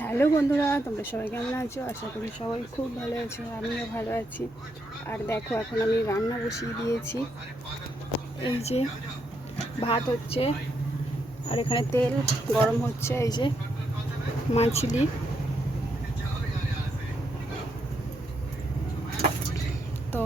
Hello বন্ধুরা, তোমরা সবাই কেমন আছো? আশা করি সবাই খুব ভালো আছো, আমিও ভালো আছি। আর দেখো, এখন আমি রান্না বসিয়ে দিয়েছি। এই যে ভাত হচ্ছে, আর এখানে তেল গরম হচ্ছে, এই যে মাছলি তো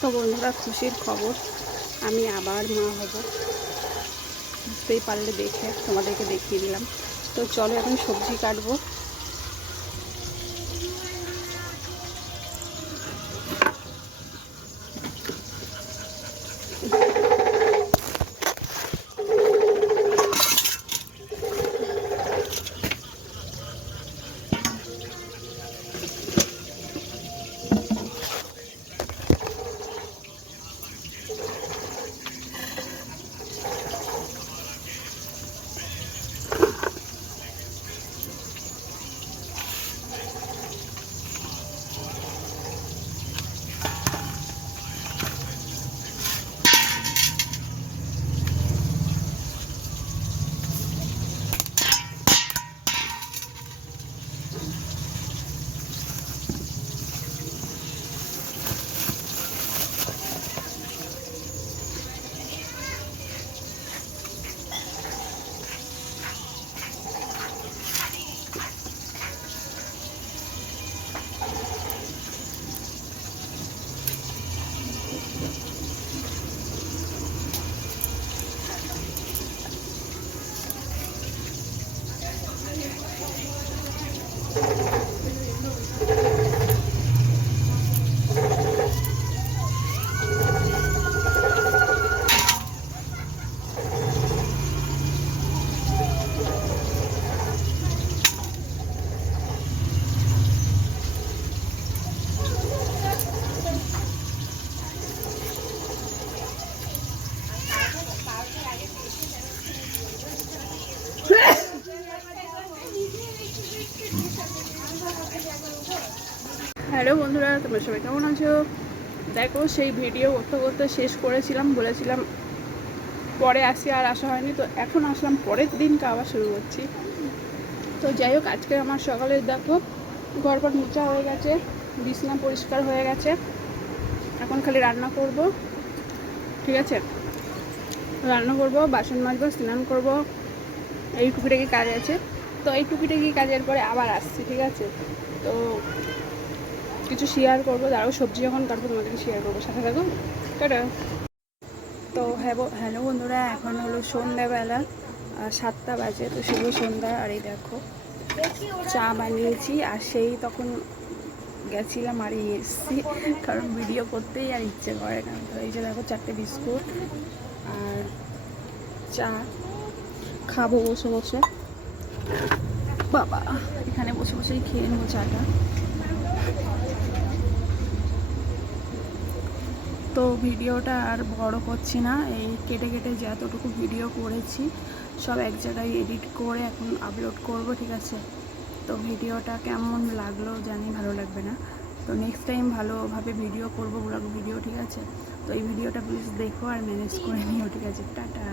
তো বন্ধুরা, খুশির খবর, আমি আবার মা হব। বুঝতেই পারলে দেখে, তোমাদেরকে দেখিয়ে দিলাম। তো চলো এখন সবজি কাটবো। হ্যালো বন্ধুরা, তোমরা সবাই কেমন আছো? দেখো, সেই ভিডিও করতে করতে শেষ করেছিলাম, বলেছিলাম পরে আসি আর আসা হয়নি, তো এখন আসলাম, পরের দিনকে আবার শুরু করছি। তো যাই হোক, আজকে আমার সকালে দেখো ঘর ঘরপর মোচা হয়ে গেছে, বিছনা পরিষ্কার হয়ে গেছে, এখন খালি রান্না করব, ঠিক আছে? রান্না করব, বাসন মাজবো, স্নান করব, এই টুকিটাকি কাজ আছে। তো এই টুকিটাকি কাজের পরে আবার আসছি, ঠিক আছে? তো কিছু শেয়ার করব দাঁড়াও সবজি যখন কাটবো তোমাদেরকে শেয়ার করব, সাথে থাকো। টাটা। তো হ্যাঁ হ্যালো বন্ধুরা, এখন হলো সন্ধ্যাবেলা সাতটা বাজে, তো শুভ সন্ধ্যা। আর এই দেখো, চা বানিয়েছি, আর সেই তখন গেছিলাম, আর এসছি, কারণ ভিডিও করতেই আর ইচ্ছে করে না। তো এই যে দেখো, চারটে বিস্কুট, আর চা। খাব বসে বসে। বাবা, এখানে বসে বসেই খেয়ে নেব চাটা। তো ভিডিওটা আর বড় করছি না। এই কেটে কেটে যতটুকু ভিডিও করেছি, সব এক জায়গায় এডিট করে এখন আপলোড করব, ঠিক আছে? তো ভিডিওটা কেমন লাগল জানি ভালো লাগবে না। তো নেক্সট টাইম ভালোভাবে ভিডিও করব ভিডিও ঠিক আছে? তো এই ভিডিওটা প্লিজ দেখো আর ম্যানেজ করে নিও, ঠিক আছে? টাটা।